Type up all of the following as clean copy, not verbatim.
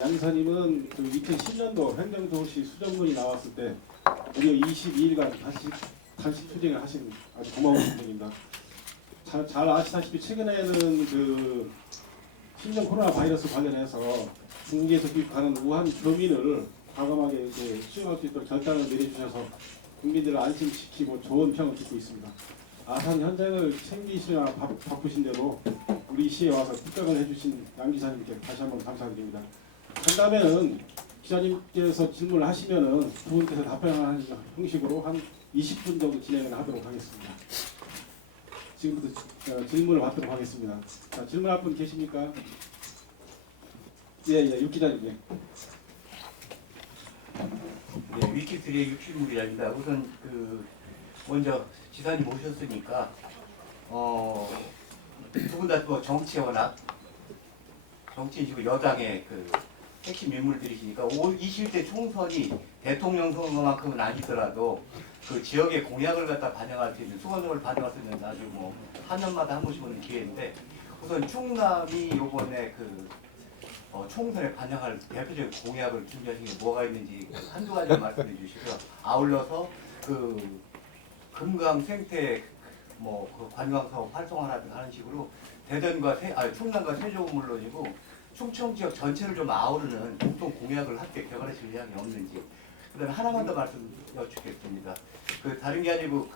양 이사님은 2010년도 행정도시 수정문이 나왔을 때 무려 22일간 단식 투쟁을 하신 아주 고마운 분입니다. 잘 아시다시피 최근에는 신종 코로나 바이러스 관련해서 중국에서 귀국하는 우한 교민을 과감하게 수용할 수 있도록 결단을 내려주셔서 국민들을 안심시키고 좋은 평을 듣고 있습니다. 아산 현장을 챙기시느라 바쁘신 대로 우리 시에 와서 국각을 해주신 양 기사님께 다시 한번 감사드립니다. 한다면은 기자님께서 질문을 하시면은 두 분께서 답변하는 형식으로 한 20분 정도 진행을 하도록 하겠습니다. 지금부터 질문을 받도록 하겠습니다. 자, 질문할 분 계십니까? 예, 육 기자님. 예. 네, 위키트리의 육실물이랍니다. 우선 먼저 지사님 오셨으니까 두 분 다 정치에 워낙 정치인이시고 여당의 핵심 인물들이시니까 20대 총선이 대통령 선거만큼은 아니더라도 그 지역의 공약을 갖다 반영할 수 있는 수건을 반영할 수 있는 아주 한 년마다 한 번씩 오는 기회인데 우선 충남이 이번에 총선에 반영할 대표적인 공약을 준비하신 게 뭐가 있는지 한두 가지만 말씀해 주시고요. 아울러서 금강 생태 관광 사업 활성화하는 식으로 대전과 충남과 세종은 물론이고 충청 지역 전체를 좀 아우르는 공통 공약을 함께 개발하실 의향이 없는지. 그다음에 하나만 더 말씀 여쭙겠습니다. 다른 게 아니고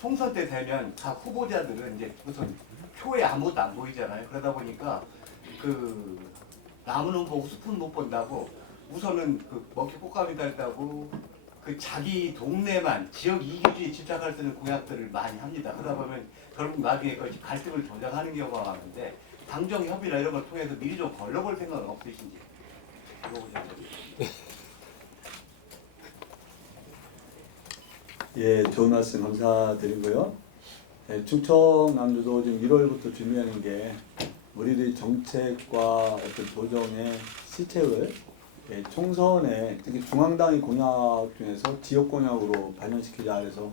총선 때 되면 각 후보자들은 이제 우선 표에 아무것도 안 보이잖아요. 그러다 보니까 남은 후보 숲은 못 본다고 우선은 먹기 꽃감이 달다고 자기 동네만 지역 이기주의에 집착할 수 있는 공약들을 많이 합니다. 그러다 보면 결국 나중에 갈등을 조장하는 경우가 많은데 당정 협의나 이런 걸 통해서 미리 좀 걸러볼 생각은 없으신지. 예, 좋은 말씀 감사드리고요. 예, 충청남도도 지금 1월부터 준비하는 게 우리들이 정책과 어떤 조정의 실책을 총선에 특히 중앙당의 공약 중에서 지역 공약으로 반영시키자 해서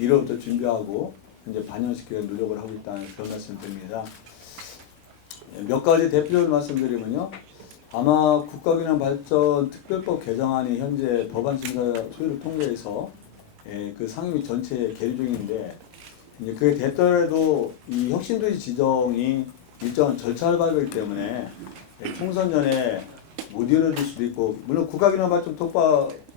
1월부터 준비하고 이제 반영시키는 노력을 하고 있다는 그런 말씀드립니다. 몇 가지 대표적으로 말씀드리면요. 아마 국가균형발전 특별법 개정안이 현재 법안 심사 소위를 통과해서 그 상임위 전체에 계류 중인데 이제 그게 됐더라도 이 혁신도시 지정이 일정한 절차를 밟기 때문에 총선 전에 못 이뤄질 수도 있고 물론 국가균형발전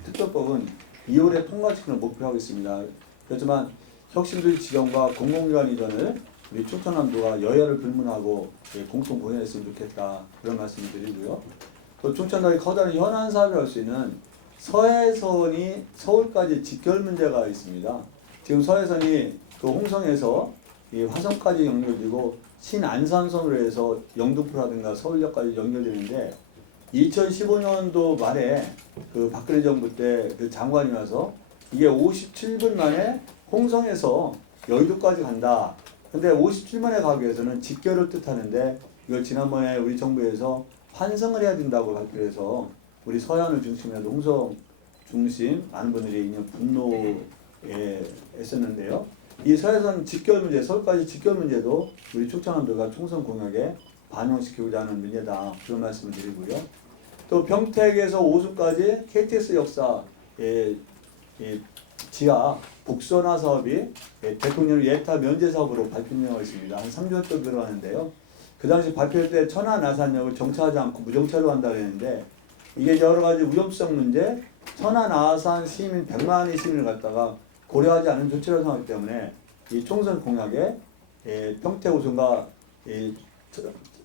특별법은 2월에 통과시키는 목표로 하고 있습니다. 그렇지만 혁신도시 지정과 공공기관 이전을 우리 충청남도가 여야를 불문하고 공통 공연했으면 좋겠다 그런 말씀을 드리고요. 또 충청남도의 커다란 현안 사업을 할 수 있는 서해선이 서울까지 직결 문제가 있습니다. 지금 서해선이 홍성에서 이 화성까지 연결되고 신안산선으로 해서 영등포라든가 서울역까지 연결되는데 2015년도 말에 박근혜 정부 때 장관이 와서 이게 57분 만에 홍성에서 여의도까지 간다. 근데 57만에 가기 위해서는 직결을 뜻하는데 이걸 지난번에 우리 정부에서 환승을 해야 된다고 발표해서 우리 서해안을 중심으로 홍성 중심 많은 분들이 그냥 분노에 했었는데요. 이 서해선 직결 문제, 서울까지 직결 문제도 우리 충청남도가 총선 공약에 반영시키고자 하는 문제다. 그런 말씀을 드리고요. 또 평택에서 오수까지 KTX 역사 지하 복선화 사업이 대통령 예타 면제 사업으로 발표되어 있습니다. 한 3조 원 정도 들어가는데요. 그 당시 발표할 때 천안 아산역을 정차하지 않고 무정차로 한다고 했는데 이게 여러 가지 위험성 문제, 천안 아산 시민 100만의 시민을 갖다가 고려하지 않은 조치라고 생각하기 때문에 이 총선 공약에 평택 오순과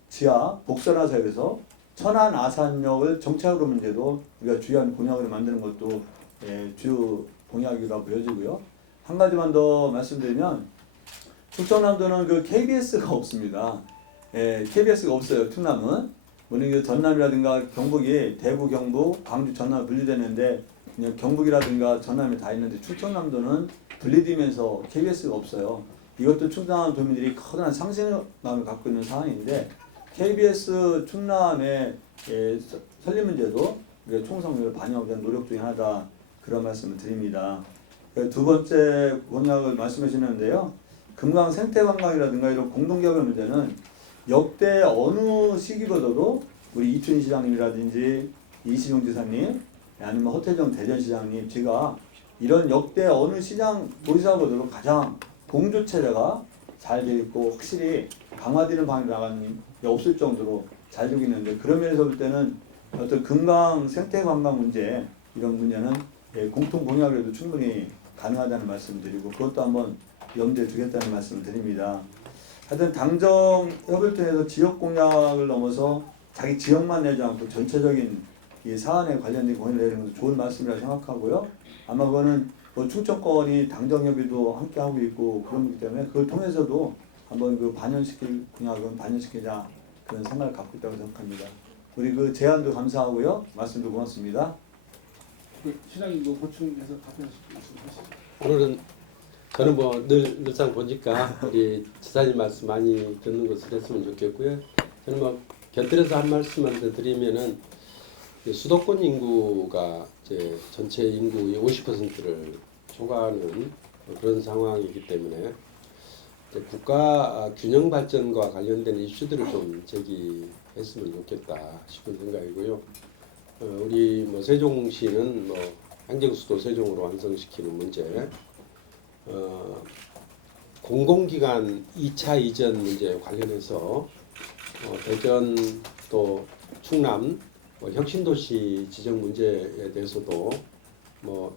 지하 복선화 사업에서 천안 아산역을 정차하는 문제도 우리가 주요한 공약으로 만드는 것도 주요 공약이라고 보여지고요. 한 가지만 더 말씀드리면 충청남도는 KBS가 없습니다. KBS가 없어요. 충남은 물론 전남이라든가 경북이 대구, 경북, 광주, 전남 분리되는데 그냥 경북이라든가 전남이 다 있는데 충청남도는 분리되면서 KBS가 없어요. 이것도 충남 도민들이 커다란 상실감을 갖고 있는 상황인데 KBS 충남의 설립 문제도 우리가 총선을 반영하는 노력 중에 하나다. 그런 말씀을 드립니다. 두 번째 공약을 말씀해 주시는데요. 금강 생태관광이라든가 이런 공동개발 문제는 역대 어느 시기보다도 우리 이춘희 시장님이라든지 이시종 지사님, 아니면 허태정 대전시장님, 제가 이런 역대 어느 시장 도지사보다도 가장 공조 체제가 잘 되어 있고 확실히 강화되는 방향으로 나가는 게 없을 정도로 잘 되고 있는데, 그런 면에서 볼 때는 어떤 금강 생태 관광 문제, 이런 문제는 공통 공약으로도 충분히 가능하다는 말씀드리고, 그것도 한번 염두에 두겠다는 말씀을 드립니다. 하여튼 당정 협의를 통해서 지역 공약을 넘어서 자기 지역만 내지 않고 전체적인 이 사안에 관련된 공약을 내리는 것도 좋은 말씀이라고 생각하고요. 아마 그거는 뭐 충청권이 당정 협의도 함께 하고 있고 그런 거기 때문에 그걸 통해서도 한번 그 반영시킬 공약은 반영시키자, 그런 생각을 갖고 있다고 생각합니다. 우리 그 제안도 감사하고요. 말씀도 고맙습니다. 그 시장님 뭐 보충해서 답변하시죠. 오늘은 저는 뭐 늘상 보니까 우리 지사님 말씀 많이 듣는 것을 했으면 좋겠고요. 저는 뭐 곁들여서 한 말씀만 더 드리면은 수도권 인구가 이제 전체 인구의 50%를 초과하는 그런 상황이기 때문에 이제 국가 균형 발전과 관련된 이슈들을 좀 제기했으면 좋겠다 싶은 생각이고요. 우리 뭐 세종시는 뭐 행정수도 세종으로 완성시키는 문제, 공공기관 2차 이전 문제 관련해서 대전 또 충남 혁신도시 지정 문제에 대해서도 뭐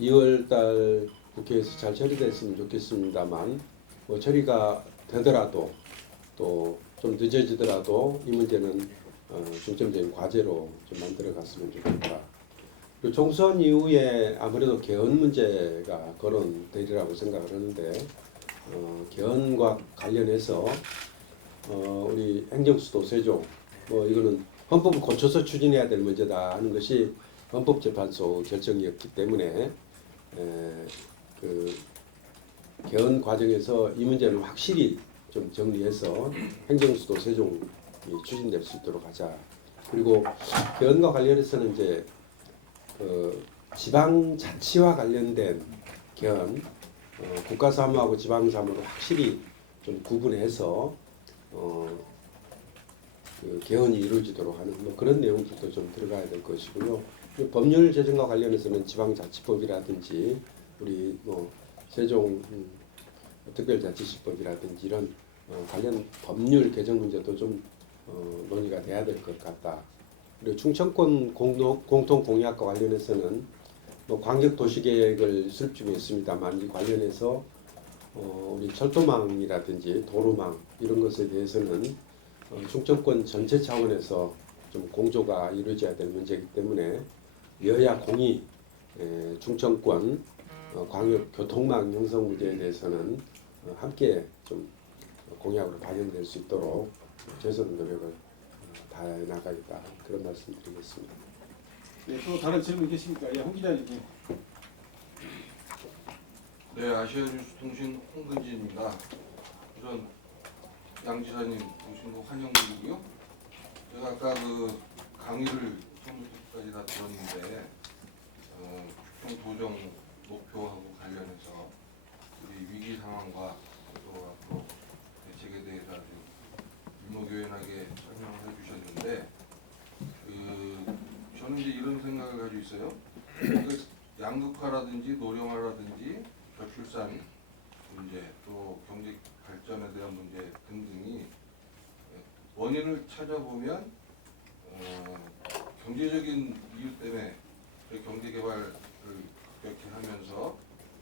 2월달 국회에서 잘 처리됐으면 좋겠습니다만, 뭐 처리가 되더라도 또 좀 늦어지더라도 이 문제는 중점적인 과제로 좀 만들어갔으면 좋겠다. 그리고 총선 이후에 아무래도 개헌 문제가 거론되리라고 생각을 하는데, 개헌과 관련해서 우리 행정수도 세종, 뭐 이거는 헌법을 고쳐서 추진해야 될 문제다 하는 것이 헌법재판소 결정이었기 때문에 그 개헌 과정에서 이 문제는 확실히 좀 정리해서 행정수도 세종이 추진될 수 있도록 하자. 그리고 개헌과 관련해서는 이제 그 지방자치와 관련된 개헌, 국가사무하고 지방사무를 확실히 좀 구분해서 그 개헌이 이루어지도록 하는 뭐 그런 내용들도 좀 들어가야 될 것이고요. 법률 제정과 관련해서는 지방자치법이라든지 우리 뭐 세종 특별자치시법이라든지 이런 관련 법률 개정 문제도 좀 논의가 돼야 될 것 같다. 그리고 충청권 공통 공약과 관련해서는 뭐 광역 도시계획을 수립 중에 있습니다만, 이 관련해서 우리 철도망이라든지 도로망 이런 것에 대해서는 충청권 전체 차원에서 좀 공조가 이루어져야 될 문제이기 때문에 여야 공의 충청권 광역 교통망 형성 문제에 대해서는 함께 좀 공약으로 반영될 수 있도록 최선의 노력을 다해 나가겠다, 그런 말씀드리겠습니다. 네, 또 다른 질문 계십니까? 예, 홍 기자님. 네, 아시아뉴스통신 홍근진입니다. 우선 양 지사님 오신 거 환영드리고요. 제가 아까 그 강의를 처음부터까지 다 들었는데 국정 도정 목표하고 관련해서 우리 위기 상황과 또 앞으로 대책에 대해서 아주 유머교연하게 설명을 해주셨는데, 저는 이제 이런 생각을 가지고 있어요. 그 양극화라든지 노령화라든지 저출산 문제, 또 경제 발전에 대한 문제 등등이 원인을 찾아보면 경제적인 이유 때문에 경제 개발을 급격히 하면서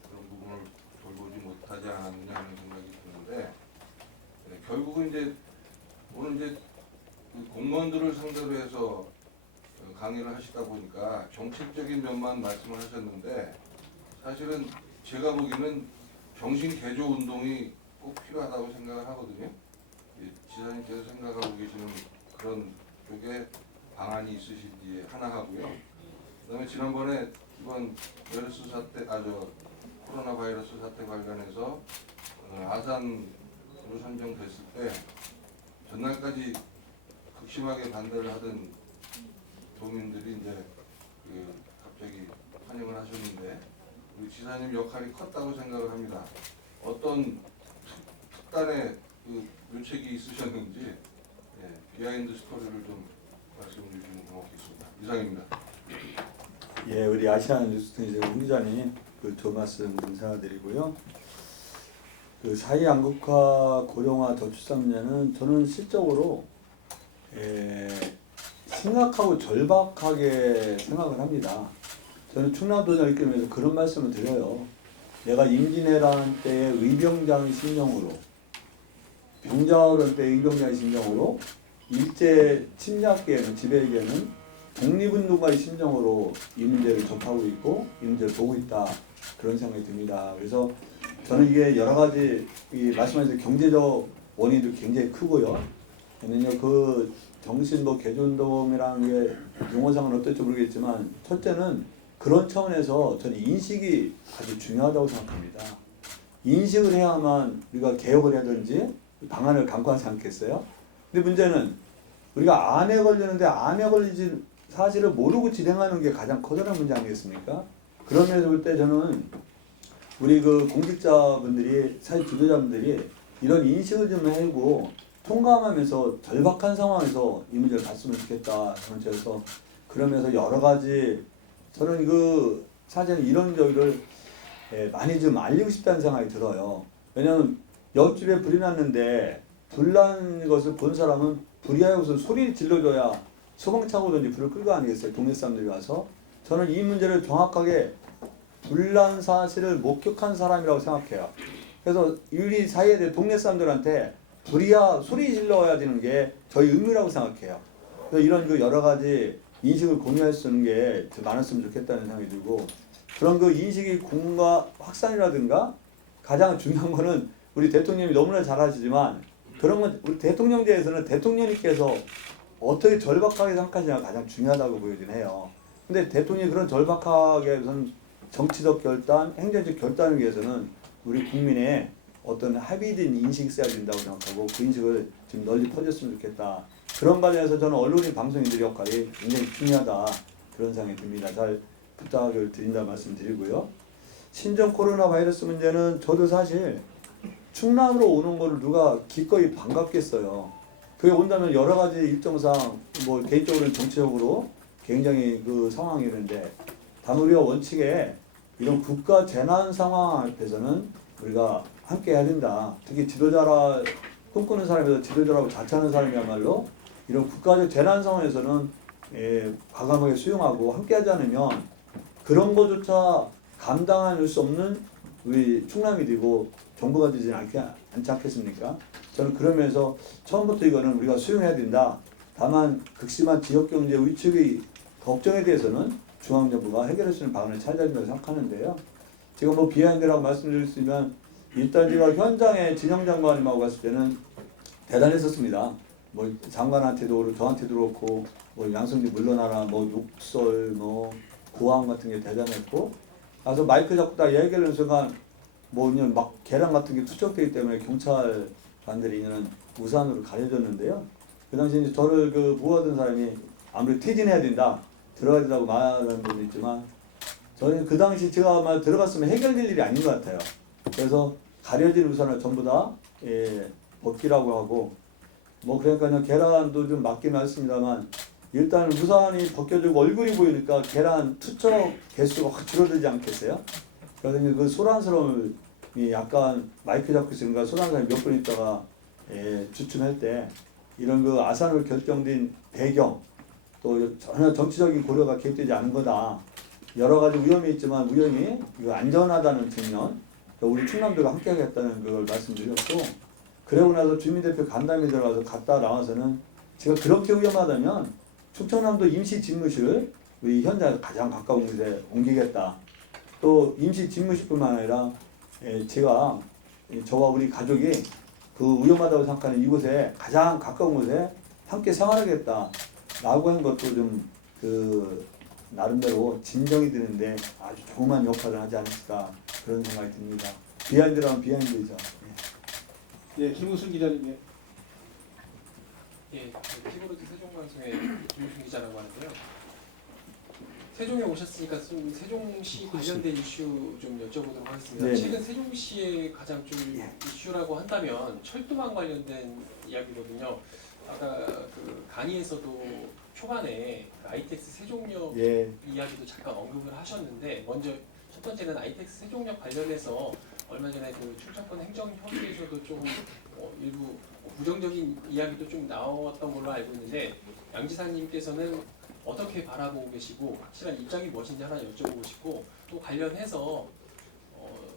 그런 부분을 돌보지 못하지 않았느냐 하는 생각이 드는데, 결국은 이제 오늘 이제 그 공무원들을 상대로 해서 강의를 하시다 보니까 정책적인 면만 말씀을 하셨는데, 사실은 제가 보기에는 정신 개조 운동이 꼭 필요하다고 생각을 하거든요. 지사님께서 생각하고 계시는 그런 쪽에 방안이 있으신지 하나 하고요. 그다음에 지난번에 이번 메르스 사태, 코로나 바이러스 사태 관련해서 아산으로 선정됐을 때 전날까지 극심하게 반대를 하던 도민들이 이제 갑자기 환영을 하셨는데, 우리 지사님 역할이 컸다고 생각을 합니다. 어떤 특단의 그 묘책이 있으셨는지 비하인드 스토리를 좀 말씀을 주시면 고맙겠습니다. 이상입니다. 예, 우리 아시아나 뉴스통신의 홍 기자님 그 좋은 말씀 감사드리고요. 그 사회 양극화, 고령화, 저출산 문제는 저는 실적으로 심각하고 절박하게 생각을 합니다. 저는 충남도를 이끌면서 그런 말씀을 드려요. 내가 임진왜란 때의 의병장 심령으로, 병자호란 때의 의병장 심령으로, 일제 침략기에는, 지배기에는 독립운동가의 심정으로 이 문제를 접하고 있고 이 문제를 보고 있다, 그런 생각이 듭니다. 그래서 저는 이게 여러 가지 말씀하신 경제적 원인도 굉장히 크고요. 왜냐면 그 정신 개조운동이라는 게 용어상은 어떨지 모르겠지만 첫째는 그런 차원에서 저는 인식이 아주 중요하다고 생각합니다. 인식을 해야만 우리가 개혁을 하든지 방안을 강구하지 않겠어요? 근데 문제는 우리가 암에 걸리는데 암에 걸리지 사실을 모르고 진행하는 게 가장 커다란 문제 아니겠습니까? 그런 면에서 볼 때 저는 우리 그 공직자분들이, 사회 지도자분들이 이런 인식을 좀 해고 통감하면서 절박한 상황에서 이 문제를 봤으면 좋겠다. 그래서 그러면서 여러 가지 저는 그 사실은 이런 저기를 많이 좀 알리고 싶다는 생각이 들어요. 왜냐하면 옆집에 불이 났는데 불난 것을 본 사람은 불이하여 우선 소리를 질러줘야 소방차고든지 불을 끌고 아니겠어요. 동네 사람들이 와서. 저는 이 문제를 정확하게 불난 사실을 목격한 사람이라고 생각해요. 그래서 우리 사이에 대해 동네 사람들한테 불이야 소리 질러야 되는 게 저희 의무라고 생각해요. 그래서 이런 그 여러 가지 인식을 공유할 수 있는 게 많았으면 좋겠다는 생각이 들고, 그런 그 인식이 공과 확산이라든가 가장 중요한 거는 우리 대통령이 너무나 잘 아시지만 그런 건 우리 대통령제에서는 대통령님께서 어떻게 절박하게 생각하시냐가 가장 중요하다고 보여지긴 해요. 근데 대통령이 그런 절박하게 우선 정치적 결단, 행정적 결단을 위해서는 우리 국민의 어떤 합의된 인식이 있어야 된다고 생각하고 그 인식을 좀 널리 퍼졌으면 좋겠다. 그런 관련해서 저는 언론인 방송인들의 역할이 굉장히 중요하다, 그런 생각이 듭니다. 잘 부탁을 드린다 말씀드리고요. 신종 코로나 바이러스 문제는 저도 사실 충남으로 오는 거를 누가 기꺼이 반갑겠어요. 그게 온다면 여러 가지 일정상 개인적으로는 정치적으로 굉장히 그 상황이 있는데, 다만 우리가 원칙에 이런 국가 재난 상황 앞에서는 우리가 함께 해야 된다. 특히 지도자라 꿈꾸는 사람에서 지도자라고 자처하는 사람이야말로 이런 국가적 재난 상황에서는 과감하게 수용하고 함께하지 않으면 그런 것조차 감당할 수 없는 우리 충남이 되고 정부가 되지 않지 않겠습니까? 저는 그러면서 처음부터 이거는 우리가 수용해야 된다. 다만 극심한 지역경제 위축의 걱정에 대해서는 중앙정부가 해결할 수 있는 방안을 찾아야 된다고 생각하는데요. 지금 비하인드라고 말씀드릴 수 있으면 일단 제가 현장에 진영장관님하고 갔을 때는 대단했었습니다. 장관한테도 그렇고 저한테도 그렇고 양성지 물러나라, 욕설, 고함 같은 게 대단했고, 가서 마이크 잡고 딱 얘기를 하는 순간 그냥 막 계란 같은 게 투척되기 때문에 경찰관들이 이제는 우산으로 가려졌는데요. 그 당시 이제 저를 보호하던 사람이 아무래도 퇴진해야 된다, 들어가야 된다고 말하는 분도 있지만 저는 그 당시 제가 아마 들어갔으면 해결될 일이 아닌 것 같아요. 그래서 가려진 우산을 전부 다 벗기라고 하고, 그러니까 계란도 좀 맞긴 했습니다만 일단 우산이 벗겨지고 얼굴이 보이니까 계란 투척 개수가 확 줄어들지 않겠어요? 그래서 그 소란스러움이 약간 마이크 잡고 있으니까 소란스러움이 몇 분 있다가 주춤할 때 이런 그 아산으로 결정된 배경, 또 전혀 정치적인 고려가 개입되지 않은 거다. 여러 가지 위험이 있지만 위험이 안전하다는 측면, 우리 충남도가 함께 하겠다는 걸 말씀드렸고, 그러고 나서 주민대표 간담회 들어가서 갔다 나와서는 제가 그렇게 위험하다면 충청남도 임시집무실 우리 현장에서 가장 가까운 곳에 옮기겠다. 또 임시집무실뿐만 아니라 제가 저와 우리 가족이 그 위험하다고 생각하는 이곳에 가장 가까운 곳에 함께 생활하겠다 라고 한 것도 좀 나름대로 진정이 드는데 아주 조그만 역할을 하지 않았을까, 그런 생각이 듭니다. 비하인드라면 비하인드죠. 예, 김우순 기자님. 예, 키보드 세종방송의 김우순 기자라고 하는데요. 세종에 오셨으니까 좀 세종시 관련된 이슈 좀 여쭤보도록 하겠습니다. 네. 최근 세종시의 가장 좀 이슈라고 한다면 철도망 관련된 이야기거든요. 아까 그 강의에서도 초반에 그 ITX 세종역 예, 이야기도 잠깐 언급을 하셨는데 먼저 첫 번째는 ITX 세종역 관련해서 얼마 전에 그 충청권 행정협의회에서도 좀 일부 부정적인 이야기도 좀 나왔던 걸로 알고 있는데 양 지사님께서는 어떻게 바라보고 계시고 확실한 입장이 무엇인지 하나 여쭤보고 싶고 또 관련해서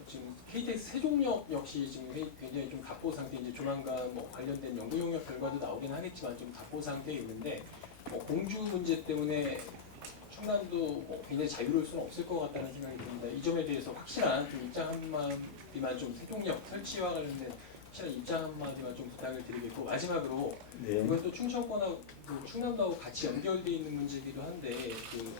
지금 KTX 세종역 역시 지금 굉장히 좀 답보 상태 이제 조만간 뭐 관련된 연구 용역 결과도 나오긴 하겠지만 좀 답보 상태에 있는데 공주 문제 때문에 충남도 굉장히 자유로울 수는 없을 것 같다는 생각이 듭니다. 이 점에 대해서 확실한 좀 입장 한마디만 좀 세종역 설치와 관련된 확실한 입장 한마디만 좀 부탁을 드리겠고 마지막으로 네. 이건 또 충청권하고 그 충남도하고 같이 연결되어 있는 문제이기도 한데 그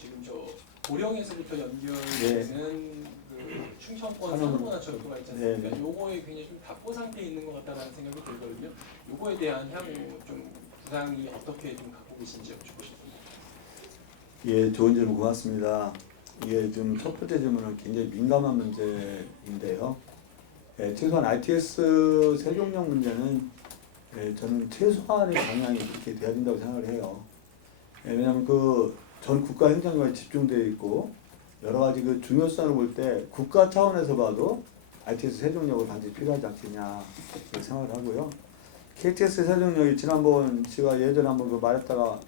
지금 저 고령에서부터 연결되는 그 충청권 산업문화철도가 있지 않습니까? 네. 요거에 굉장히 좀 답보 상태에 있는 것 같다는 생각이 들거든요. 요거에 대한 향후 좀 부상이 어떻게 좀 갖고 계신지 여쭙고 싶습니다. 예, 좋은 질문 고맙습니다. 이게 좀 첫 번째 질문은 굉장히 민감한 문제인데요. 예, 최소한 ITS 세종역 문제는 저는 최소한의 방향이 그렇게 돼야 된다고 생각을 해요. 왜냐하면 그 전 국가 행정력에 집중되어 있고 여러 가지 그 중요성을 볼 때 국가 차원에서 봐도 ITS 세종역은 반드시 필요하지 않겠냐 그렇게 생각을 하고요. KTX 세종역이 지난번 제가 예전에 한번 그 말했다가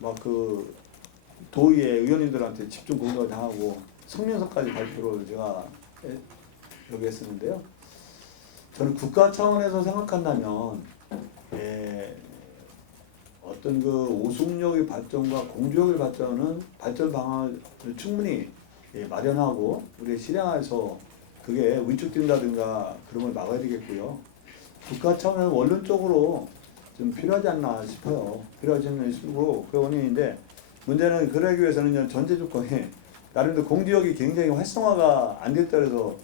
막 그 도의회 의원님들한테 집중 공격을 당하고 성명서까지 발표를 제가 여기 했었는데요. 저는 국가 차원에서 생각한다면 어떤 그 오송역의 발전과 공주역의 발전은 발전 방안을 충분히 마련하고 우리가 실행해서 그게 위축된다든가 그런 걸 막아야 되겠고요. 국가 차원에서 원론적으로 좀 필요하지 않나 싶어요. 필요하지 않나 싶고 그 원인인데 문제는 그러기 위해서는 전제 조건이 나름대로 공주역이 굉장히 활성화가 안 됐다 해서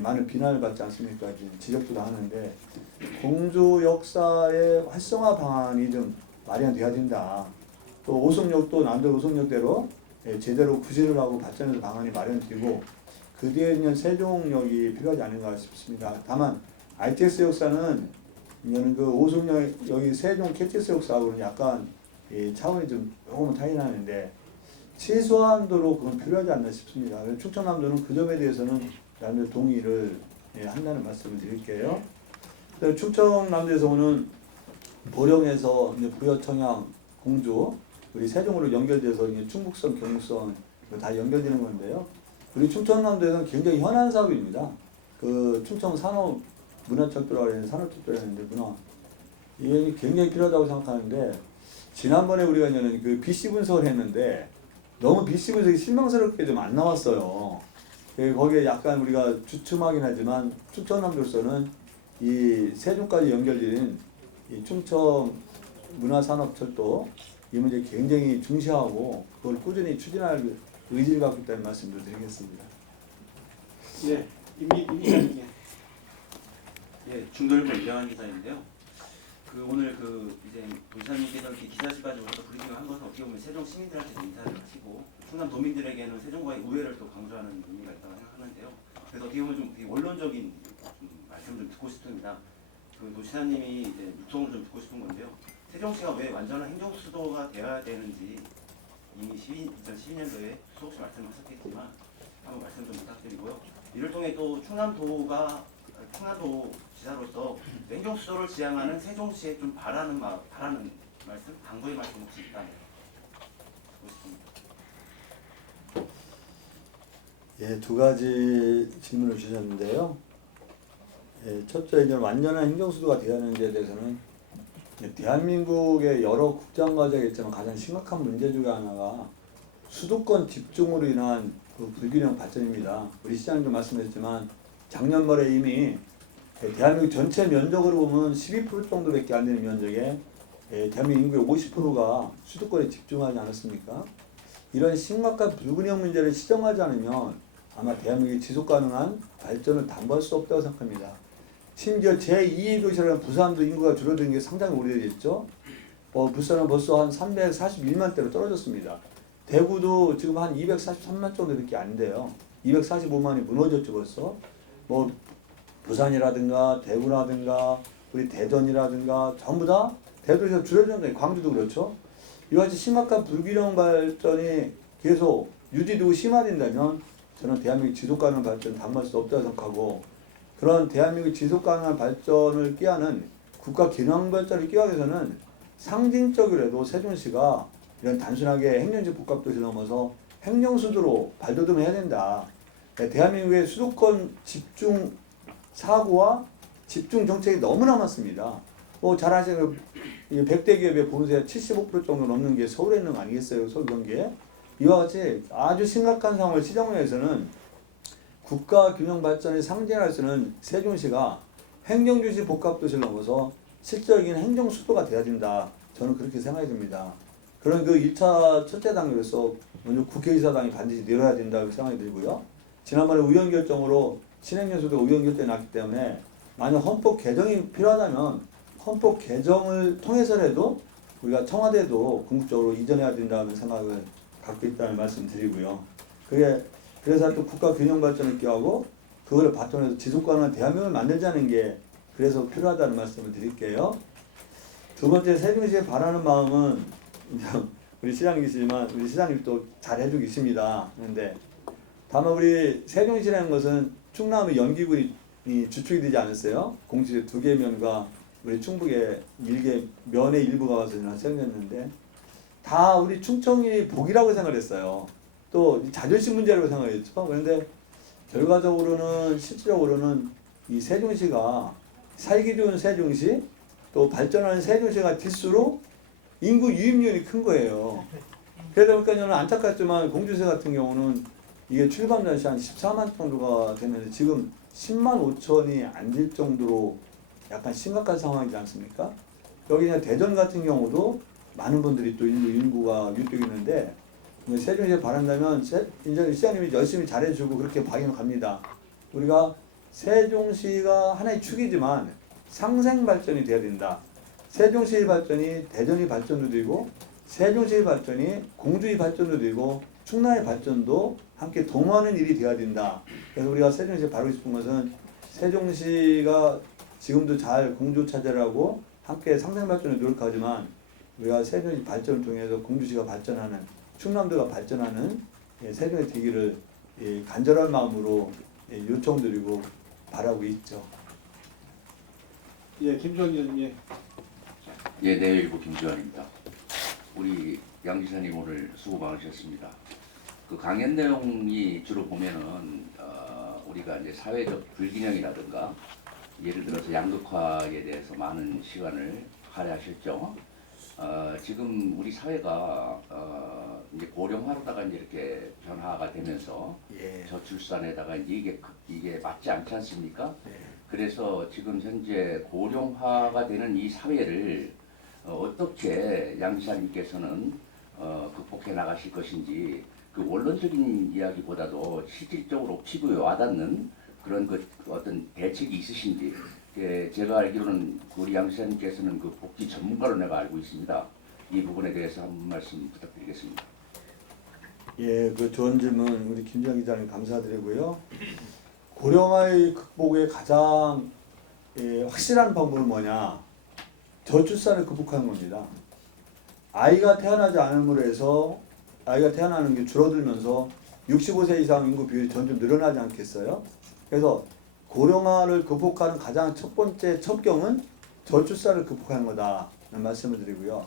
많은 비난을 받지 않습니까? 지적도 하는데 공주 역사의 활성화 방안이 좀 마련돼야 된다. 또 오송역도 남들 오송역대로 제대로 구실을 하고 발전해서 방안이 마련되고 그 뒤에는 세종역이 필요하지 않은가 싶습니다. 다만 ITS 역사는 이거는 그 오송역 여기 세종 KTX 역사하고는 약간 차원이 좀 조금은 차이 나는데 최소한도로 그건 필요하지 않나 싶습니다. 충청남도는 그 점에 대해서는 나름대로 동의를 한다는 말씀을 드릴게요. 충청남도에서 오는 보령에서 이제 부여, 청양, 공주, 우리 세종으로 연결돼서 이제 충북선, 경북선 다 연결되는 건데요. 우리 충청남도에서는 굉장히 현안 사업입니다. 그 충청 산업 문화철도라고 하는 산업철도라고 하는데 이게 굉장히 필요하다고 생각하는데 지난번에 우리가 이제는 그 BC 분석을 했는데 너무 BC 분석이 실망스럽게 좀 안 나왔어요. 거기에 약간 우리가 주춤하긴 하지만 충청남도에서는 이 세종까지 연결되는 이 충청 문화산업철도 이 문제 굉장히 중시하고 그걸 꾸준히 추진할 의지를 갖고 있다는 말씀을 드리겠습니다. 네, 임기자님. 예, 중도일보 이병환 기자인데요. 그 오늘 그 이제 도지사님께서 이렇게 기자실까지 오셔서 브리핑을 한 것은 어떻게 보면 세종 시민들한테 인사를 하시고 충남 도민들에게는 세종과의 우애를 또 강조하는 의미가 있다고 생각하는데요. 그래서 어떻게 보면 좀 되게 원론적인 좀 말씀 좀 듣고 싶습니다. 그 도지사님이 이제 유통을 좀 듣고 싶은 건데요. 세종시가 왜 완전한 행정수도가 되어야 되는지 이미 2012년도에 수없이 말씀하셨겠지만 한번 말씀 좀 부탁드리고요. 이를 통해 또 충남도 지사로서 행정수도를 지향하는 세종시에 좀 바라는 말씀, 당부의 말씀 혹시 있다면 듣고 싶습니다. 예, 두 가지 질문을 주셨는데요. 첫째, 이제 완전한 행정수도가 되어야 하는지에 대해서는 대한민국의 여러 국정 과제가 있지만 가장 심각한 문제 중에 하나가 수도권 집중으로 인한 그 불균형 발전입니다. 우리 시장님도 말씀하셨지만 작년 말에 이미 대한민국 전체 면적으로 보면 12% 정도밖에 안 되는 면적에 대한민국 인구의 50%가 수도권에 집중하지 않았습니까? 이런 심각한 불균형 문제를 시정하지 않으면 아마 대한민국이 지속가능한 발전을 담보할 수 없다고 생각합니다. 심지어 제2도시라는 부산도 인구가 줄어드는 게 상당히 오래됐죠. 부산은 벌써 한 341만 대로 떨어졌습니다. 대구도 지금 한 243만 정도밖에 안 돼요. 245만이 무너졌죠 벌써. 부산이라든가 대구라든가 우리 대전이라든가 전부 다 대도시가 줄어든다. 광주도 그렇죠. 이와 같이 심각한 불균형 발전이 계속 유지되고 심화된다면 저는 대한민국 지속가능한 발전을 담을 수 없다고 생각하고, 그런 대한민국 지속가능한 발전을 꾀하는 국가 균형 발전을 꾀하기 위해서는 상징적이라도 세종시가 이런 단순하게 행정지 복합도시 넘어서 행정수도로 발돋움해야 된다. 대한민국의 수도권 집중 사고와 집중 정책이 너무나 많습니다. 잘 아시는 100대 기업의 보유세 75% 정도 넘는 게 서울에 있는 거 아니겠어요? 서울 경기에. 이와 같이 아주 심각한 상황을 시정에서는 국가 균형 발전의 상징할 수는 세종시가 행정주시 복합도시를 넘어서 실질적인 행정 수도가 돼야 된다. 저는 그렇게 생각이 듭니다. 그런 그 1차 첫째 단계로서 먼저 국회의사당이 반드시 내려야 된다고 생각이 들고요. 지난번에 의원결정으로 신행연수도 의원결정이 났기 때문에 만약 헌법 개정이 필요하다면 헌법 개정을 통해서라도 우리가 청와대도 궁극적으로 이전해야 된다는 생각을 갖고 있다는 말씀 드리고요. 그래서 또 국가 균형 발전을 꾀하고 그걸 바탕으로 지속가능한 대한민국을 만들자는 게 그래서 필요하다는 말씀을 드릴게요. 두 번째, 세종시에 바라는 마음은 우리 시장님이시지만 우리 시장님 또 잘해주고 계십니다. 그런데 다만 우리 세종시라는 것은 충남의 연기군이 주축이 되지 않았어요. 공주의 2개 면과 우리 충북의 1개 면의 일부가 와서 생겼는데 다 우리 충청이 복이라고 생각을 했어요. 또 자존심 문제라고 생각했죠. 그런데 결과적으로는 실질적으로는 이 세종시가 살기 좋은 세종시 또 발전하는 세종시가 될수록 인구 유입률이 큰 거예요. 그러다 보니까 저는 안타깝지만 공주시 같은 경우는 이게 출감 전시 한 14만 정도가 되는데 지금 10만 5천이 안 될 정도로 약간 심각한 상황이지 않습니까? 여기 그냥 대전 같은 경우도 많은 분들이 또 인구가 유입되고 있는데 세종시에 바란다면 이제 시장님이 열심히 잘해주고 그렇게 방향을 갑니다. 우리가 세종시가 하나의 축이지만 상생 발전이 돼야 된다. 세종시의 발전이 대전의 발전도 되고 세종시의 발전이 공주의 발전도 되고 충남의 발전도 함께 동하는 일이 돼야 된다. 그래서 우리가 세종시에 바르고 싶은 것은 세종시가 지금도 잘 공주 차지하고 함께 상생 발전에 노력하지만 우리가 세종시 발전을 통해서 공주시가 발전하는 충남도가 발전하는 세종이 되기를 간절한 마음으로 요청드리고 바라고 있죠. 예, 김주환 기자님. 예, 내일부 김주환입니다. 우리 양 지사님 오늘 수고 많으셨습니다. 그 강연 내용이 주로 보면은 우리가 이제 사회적 불균형이라든가 예를 들어서 양극화에 대해서 많은 시간을 할애하셨죠. 지금 우리 사회가 이제 고령화로다가 이제 이렇게 변화가 되면서 저출산에다가 이게 맞지 않지 않습니까? 그래서 지금 현재 고령화가 되는 이 사회를 어떻게 양 지사님께서는 극복해 나가실 것인지 그 원론적인 이야기보다도 실질적으로 피부에 와닿는 그런 그 어떤 대책이 있으신지. 제가 알기로는 우리 양 지사님께서는 그 복지 전문가로 내가 알고 있습니다. 이 부분에 대해서 한 말씀 부탁드리겠습니다. 예, 그 좋은 질문 우리 김주환 기자님 감사드리고요. 고령화의 극복의 가장 확실한 방법은 뭐냐? 저출산을 극복하는 겁니다. 아이가 태어나지 않음으로 해서 아이가 태어나는 게 줄어들면서 65세 이상 인구 비율이 점점 늘어나지 않겠어요? 그래서 고령화를 극복하는 가장 첫 번째 첩경은 저출산을 극복하는 거다라는 말씀을 드리고요.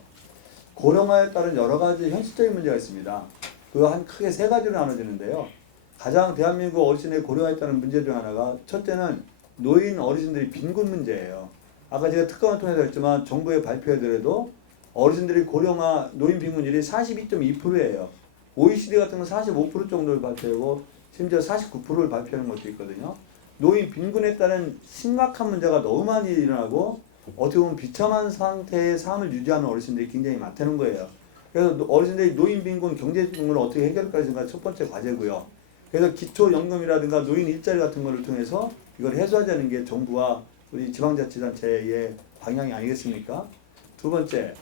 고령화에 따른 여러 가지 현실적인 문제가 있습니다. 그거 한 크게 3가지로 나눠지는데요. 가장 대한민국 어르신의 고령화에 따른 문제 중 하나가 첫째는 노인 어르신들이 빈곤 문제예요. 아까 제가 특검을 통해서 했지만 정부의 발표에더라도 어르신들이 고령화 노인 빈곤율이 42.2%예요. OECD 같은 건 45% 정도를 발표하고 심지어 49%를 발표하는 것도 있거든요. 노인 빈곤에 따른 심각한 문제가 너무 많이 일어나고 어떻게 보면 비참한 상태의 삶을 유지하는 어르신들이 굉장히 많다는 거예요. 그래서 어르신들이 노인 빈곤, 경제 빈곤을 어떻게 해결할까가 첫 번째 과제고요. 그래서 기초연금이라든가 노인 일자리 같은 것을 통해서 이걸 해소하자는 게 정부와 우리 지방자치단체의 방향이 아니겠습니까? 두 번째,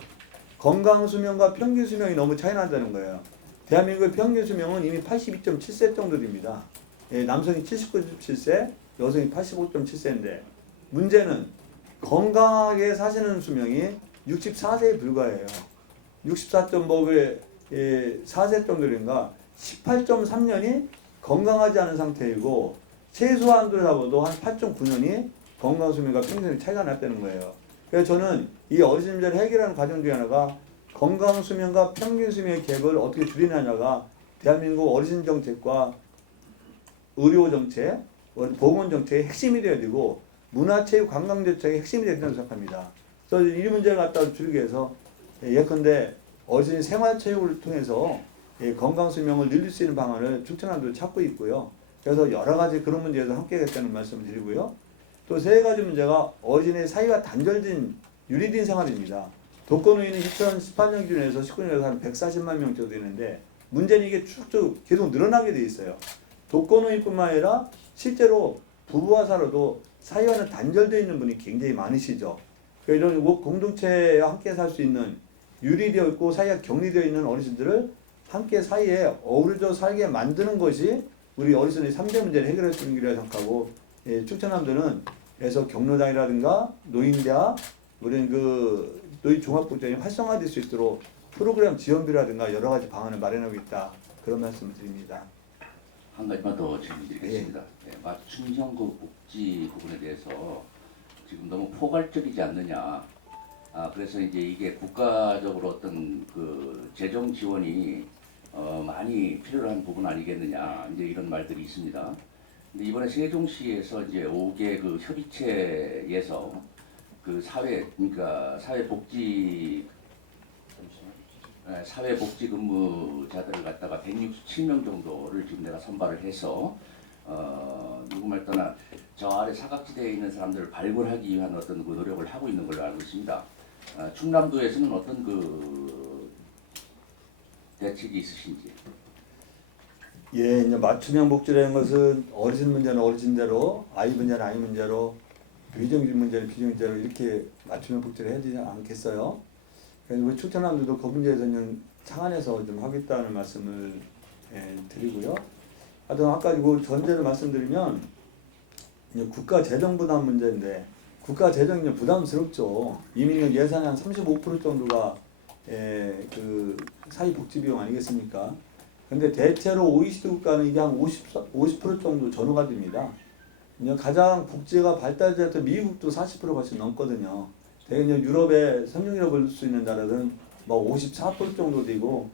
건강수명과 평균수명이 너무 차이 난다는 거예요. 대한민국의 평균수명은 이미 82.7세 정도 됩니다. 남성이 79.7세, 여성이 85.7세인데 문제는 건강하게 사시는 수명이 64세에 불과해요. 64.5에 4세 정도인가 18.3년이 건강하지 않은 상태이고 최소한도 잡아도 한 8.9년이 건강 수명과 평생 차이가 났다는 거예요. 그래서 저는 이 어르신 문제를 해결하는 과정 중에 하나가 건강 수명과 평균 수명의 갭을 어떻게 줄이느냐가 대한민국 어르신 정책과 의료 정책, 보건 정책의 핵심이 되어야 되고 문화체육 관광 정책의 핵심이 되어야 된다고 생각합니다. 그래서 이 문제를 갖다 줄이기 위해서 예컨대 어르신 생활체육을 통해서 건강 수명을 늘릴 수 있는 방안을 충청남도 찾고 있고요. 그래서 여러 가지 그런 문제에서 함께 하겠다는 말씀을 드리고요. 또 세 가지 문제가 어르신의 사이가 단절된 유리된 생활입니다. 독거노인은 2018년 기준에서 19년에서 한 140만 명 정도 되는데 문제는 이게 쭉쭉 계속 늘어나게 돼 있어요. 독거노인뿐만 아니라 실제로 부부와 살아도 사이와는 단절되어 있는 분이 굉장히 많으시죠. 이런 공동체와 함께 살 수 있는 유리되어 있고 사이가 격리되어 있는 어르신들을 함께 사이에 어우러져 살게 만드는 것이 우리 어르신의 3대 문제를 해결할 수 있는 길이라고 생각하고 충청남도는 그래서 경로당이라든가 노인대학 우리는 그 노인 종합복지관이 활성화될 수 있도록 프로그램 지원비라든가 여러 가지 방안을 마련하고 있다. 그런 말씀을 드립니다. 한 가지만 더 질문드리겠습니다. 맞춤형 그 복지 부분에 대해서 지금 너무 포괄적이지 않느냐. 그래서 이제 이게 국가적으로 어떤 그 재정 지원이 많이 필요한 부분 아니겠느냐. 이제 이런 말들이 있습니다. 근데 이번에 세종시에서 이제 5개 그 협의체에서 그 그러니까 사회복지 근무자들을 갖다가 167명 정도를 지금 내가 선발을 해서 누구 말 떠나 저 아래 사각지대에 있는 사람들을 발굴하기 위한 어떤 그 노력을 하고 있는 걸로 알고 있습니다. 충남도에서는 어떤 그 대책이 있으신지? 예, 이제 맞춤형 복지라는 것은 어르신 문제는 어르신대로, 아이 문제는 아이 문제로, 비정규직 문제는 비정규직대로 이렇게 맞춤형 복지를 해야 되지 않겠어요? 그래서 우리 충청남도도 그 문제에서는 창안에서 좀 하겠다는 말씀을 드리고요. 하여튼 아까 그 전제를 말씀드리면 이제 국가 재정 부담 문제인데 국가 재정이 부담스럽죠. 이미 예산의 한 35% 정도가 그 사회복지 비용 아니겠습니까? 근데 대체로 OECD 국가는 이게 한 50% 정도 전후가 됩니다. 가장 복지가 발달되었던 미국도 40% 훨씬 넘거든요. 대개 유럽의 선진국이라고 볼 수 있는 나라들은 뭐 54% 정도 되고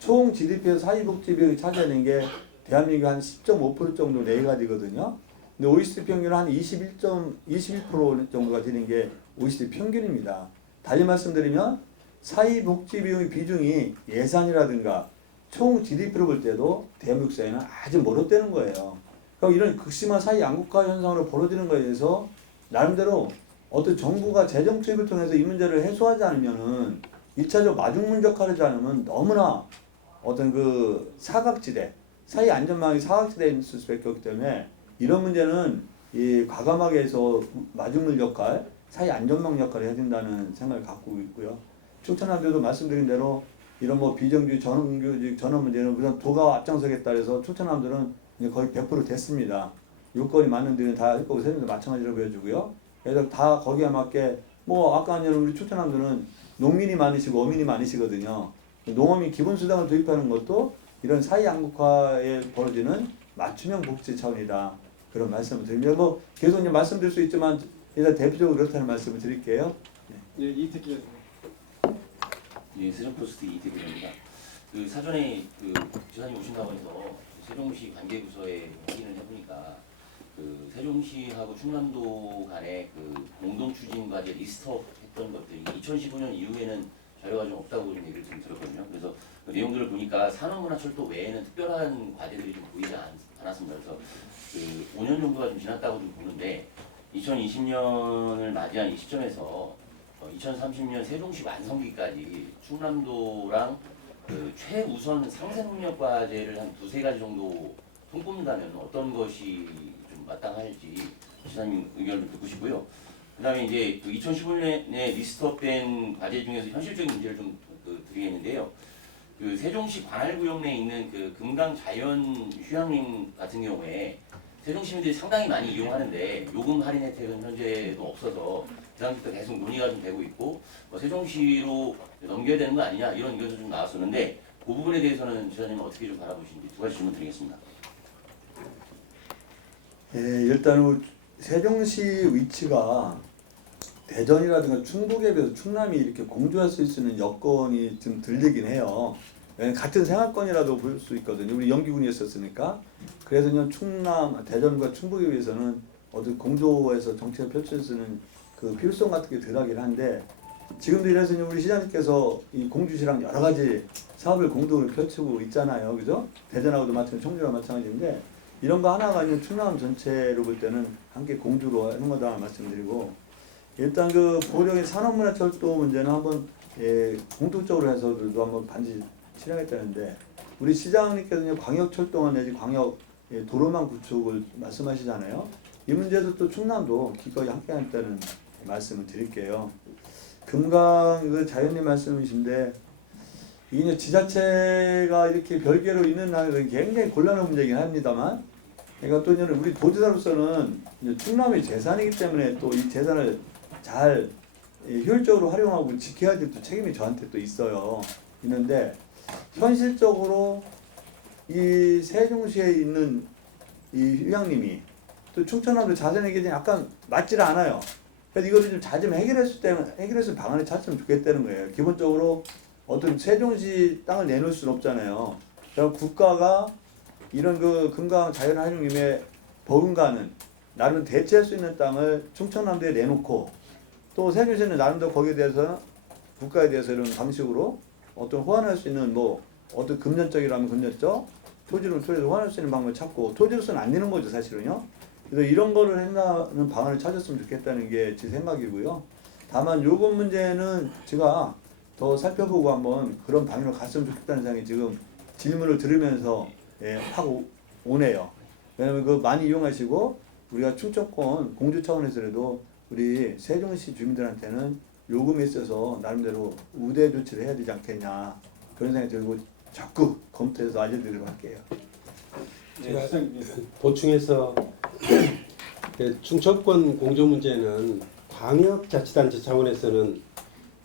총 GDP에서 사회복지 비용이 차지하는 게 대한민국 한 10.5% 정도 내외가 되거든요. 근데 OECD 평균은 한 21% 정도가 되는 게 OECD 평균입니다. 달리 말씀드리면 사회복지 비용의 비중이 예산이라든가 총 GDP로 볼 때도 대한민국 사회는 아주 멀었다는 거예요. 그럼 이런 극심한 사회 양극화 현상으로 벌어지는 거에 대해서 나름대로 어떤 정부가 재정 투입을 통해서 이 문제를 해소하지 않으면은 1차적 마중물 역할을 하지 않으면 너무나 어떤 그 사각지대, 사회 안전망이 사각지대에 있을 수밖에 없기 때문에 이런 문제는 이 과감하게 해서 마중물 역할, 사회 안전망 역할을 해야 된다는 생각을 갖고 있고요. 충청남도도 말씀드린 대로 이런 뭐 비정규직, 전원규직, 전원 문제는 우선 도가 앞장서겠다 해서 충청남도는 이제 거의 100% 됐습니다. 요건이 맞는 데는 다 했고 세종도 마찬가지로 보여주고요. 그래서 다 거기에 맞게 뭐 아까 아니라 우리 충청남도는 농민이 많으시고 어민이 많으시거든요. 농어민 기본수당을 도입하는 것도 이런 사회 양극화에 벌어지는 맞춤형 복지 차원이다. 그런 말씀을 드립니다. 뭐 계속 이제 말씀드릴 수 있지만 일단 대표적으로 그렇다는 말씀을 드릴게요. 예, 이태기 예, 세종포스트 이태규입니다. 그 사전에 그 지사님 오신다고 해서 세종시 관계부서에 확인을 해보니까 그 세종시하고 충남도 간의 그 공동 추진 과제 리스트업했던 것들이 2015년 이후에는 자료가 좀 없다고 좀 얘기를 좀 들었거든요. 그래서 그 내용들을 보니까 산업문화철도 외에는 특별한 과제들이 좀 보이지 않았습니다. 그래서 그 5년 정도가 좀 지났다고 좀 보는데 2020년을 맞이한 이 시점에서 2030년 세종시 완성기까지 충남도랑 그 최우선 상생능력 과제를 한 두세 가지 정도 손꼽는다면 어떤 것이 좀 마땅할지 지사님 의견을 좀 듣고 싶고요. 그다음에 이제 그 2015년에 리스트업된 과제 중에서 현실적인 문제를 좀 드리겠는데요. 그 세종시 관할구역 내에 있는 그 금강 자연 휴양림 같은 경우에 세종 시민들이 상당히 많이 이용하는데 요금 할인 혜택은 현재도 없어서 그 당시부터 계속 논의가 좀 되고 있고 뭐 세종시로 넘겨야 되는 거 아니냐 이런 의견도 좀 나왔었는데 그 부분에 대해서는 지사님은 어떻게 좀 바라보시는지 두 가지 질문 드리겠습니다. 예, 일단 세종시 위치가 대전이라든가 충북에 비해서 충남이 이렇게 공조할 수 있는 여건이 좀 들리긴 해요. 왜냐면 같은 생활권이라도 볼 수 있거든요. 우리 영기군이었었으니까. 그래서 그냥 충남, 대전과 충북에 비해서는 어떤 공조해서 정책을 펼칠 수 있는 그 필요성 같은 게 덜하긴 한데 지금도 이래서 우리 시장님께서 이 공주시랑 여러 가지 사업을 공동으로 펼치고 있잖아요. 그죠? 대전하고도 마찬가지, 청주랑 마찬가지인데 이런 거 하나가 아니면 충남 전체로 볼 때는 함께 공주로 하는 거다 말씀드리고 일단 그 보령의 산업문화철도 문제는 한번 공통적으로 해서도 한번 반드시 실행했다는데 우리 시장님께서 광역철도망 내지 광역 도로망 구축을 말씀하시잖아요. 이 문제도 또 충남도 기꺼이 함께 하겠다는 말씀을 드릴게요. 금강 그 자연님 말씀이신데 이게 지자체가 이렇게 별개로 있는 나라는 굉장히 곤란한 문제이긴 합니다만 그러니까 또 이제는 우리 도지사로서는 충남의 재산이기 때문에 또 이 재산을 잘 효율적으로 활용하고 지켜야 될 또 책임이 저한테 또 있는데 현실적으로 이 세종시에 있는 이 휴양림이 또 충청남도 자산에게 약간 맞질 않아요. 그래서 이거를 좀 잘 좀 해결했을 방안을 찾으면 좋겠다는 거예요. 기본적으로 어떤 세종시 땅을 내놓을 수는 없잖아요. 그럼 국가가 이런 그 금강 자연환경림에 버금가는 나름 대체할 수 있는 땅을 충청남도에 내놓고 또 세종시는 나름대로 거기에 대해서 국가에 대해서 이런 방식으로 어떤 호환할 수 있는 뭐 어떤 금전적이라면 금전적 토지로 호환할 수 있는 방법을 찾고 토지로서는 안 되는 거죠 사실은요. 그래서 이런 거를 한다는 방안을 찾았으면 좋겠다는 게 제 생각이고요. 다만 요것 문제는 제가 더 살펴보고 한번 그런 방향으로 갔으면 좋겠다는 생각이 지금 질문을 들으면서 하고 오네요. 왜냐면 그 많이 이용하시고 우리가 충청권 공주 차원에서라도 우리 세종시 주민들한테는 요금에 있어서 나름대로 우대 조치를 해야 되지 않겠냐 그런 생각이 들고 적극 검토해서 알려드리도록 할게요. 네, 시장님. 보충해서 충청권 공조 문제는 광역자치단체 차원에서는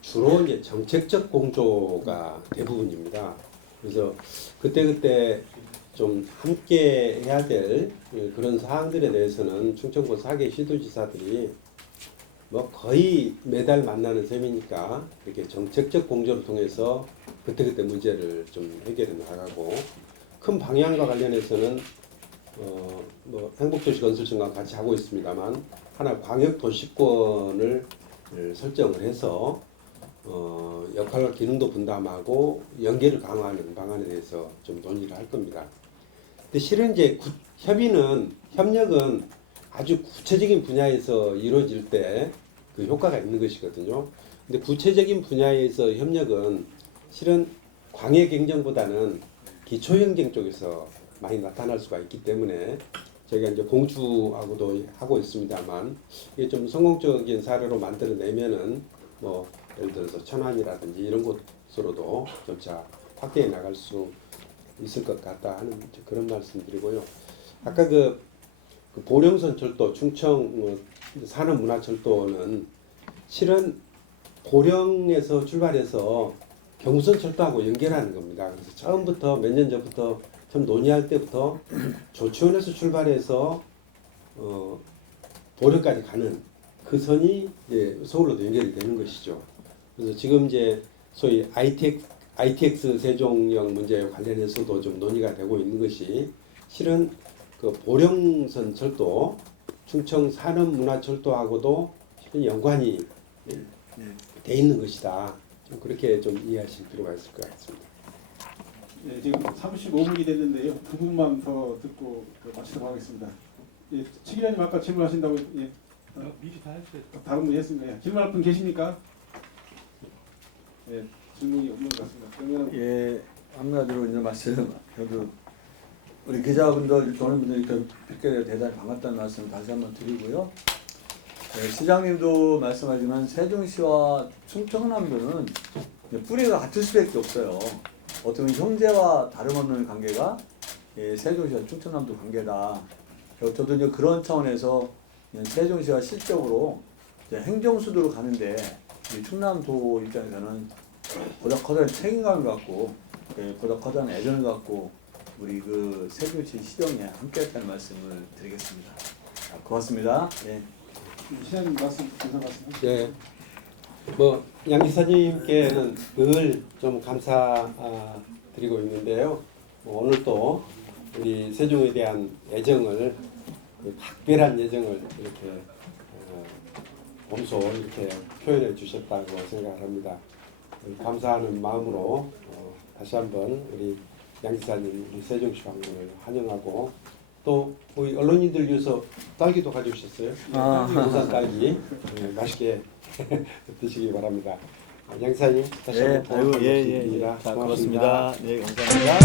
주로 이제 정책적 공조가 대부분입니다. 그래서 그때그때 좀 함께 해야 될 그런 사항들에 대해서는 충청권 4개 시도지사들이 뭐 거의 매달 만나는 셈이니까 이렇게 정책적 공조를 통해서 그때그때 문제를 좀 해결해 나가고 큰 방향과 관련해서는 뭐 행복도시 건설청과 같이 하고 있습니다만 하나 광역도시권을 설정을 해서 역할과 기능도 분담하고 연계를 강화하는 방안에 대해서 좀 논의를 할 겁니다. 근데 실은 이제 협력은 아주 구체적인 분야에서 이루어질 때 그 효과가 있는 것이거든요. 근데 구체적인 분야에서 협력은 실은 광역 경쟁보다는 기초 경쟁 쪽에서 많이 나타날 수가 있기 때문에 저희가 이제 공주하고도 하고 있습니다만 이게 좀 성공적인 사례로 만들어내면은 뭐 예를 들어서 천안이라든지 이런 곳으로도 점차 확대해 나갈 수 있을 것 같다 하는 그런 말씀드리고요. 아까 그 보령선 철도, 충청 산업문화철도는 실은 보령에서 출발해서 경부선 철도하고 연결하는 겁니다. 그래서 처음부터 몇 년 전부터 처음 논의할 때부터 조치원에서 출발해서 보령까지 가는 그 선이 이제 서울로도 연결이 되는 것이죠. 그래서 지금 이제 소위 ITX 세종역 문제에 관련해서도 좀 논의가 되고 있는 것이 실은 그 보령선 철도, 충청 산업문화철도하고도 실은 연관이 돼 있는 것이다. 좀 그렇게 좀 이해하실 필요가 있을 것 같습니다. 네, 지금 35분이 됐는데요. 두 분만 더 듣고 마치도록 하겠습니다. 예, 최 기자님 아까 질문하신다고 미리 다 했어요. 다른 분이 했습니다. 예, 질문할 분 계십니까? 예, 질문이 없는 것 같습니다. 그러면 예, 한마디로 이제 말씀 저도 우리 기자분들 좋은 분들 이렇게 뵙게 되어 대단히 반갑다는 말씀 다시 한번 드리고요. 네, 시장님도 말씀하지만 세종시와 충청남도는 뿌리가 같을 수밖에 없어요. 어떤 형제와 다름없는 관계가 세종시와 충청남도 관계다. 저도 이제 그런 차원에서 세종시와 실적으로 이제 행정수도로 가는데 우리 충남도 입장에서는 보다 커다란 책임감을 갖고 보다 커다란 애정을 갖고 우리 그 세종시 시정에 함께했다는 말씀을 드리겠습니다. 자, 고맙습니다. 예. 시장님 말씀 감사 말씀 하시죠. 예. 뭐 양 기사님께는 늘 좀 감사 드리고 있는데요. 뭐 오늘 또 우리 세종에 대한 애정을 각별한 애정을 이렇게 몸소 이렇게 표현해 주셨다고 생각을 합니다. 감사하는 마음으로 다시 한번 우리 양 기사님 우리 세종시 방문을 환영하고 또 우리 언론인들 위해서 딸기도 가져오셨어요. 부산 딸기 맛있게 드시기 바랍니다. 양 기사님 다시 예, 한번 아이고, 고맙습니다. 자, 고맙습니다. 네, 감사합니다.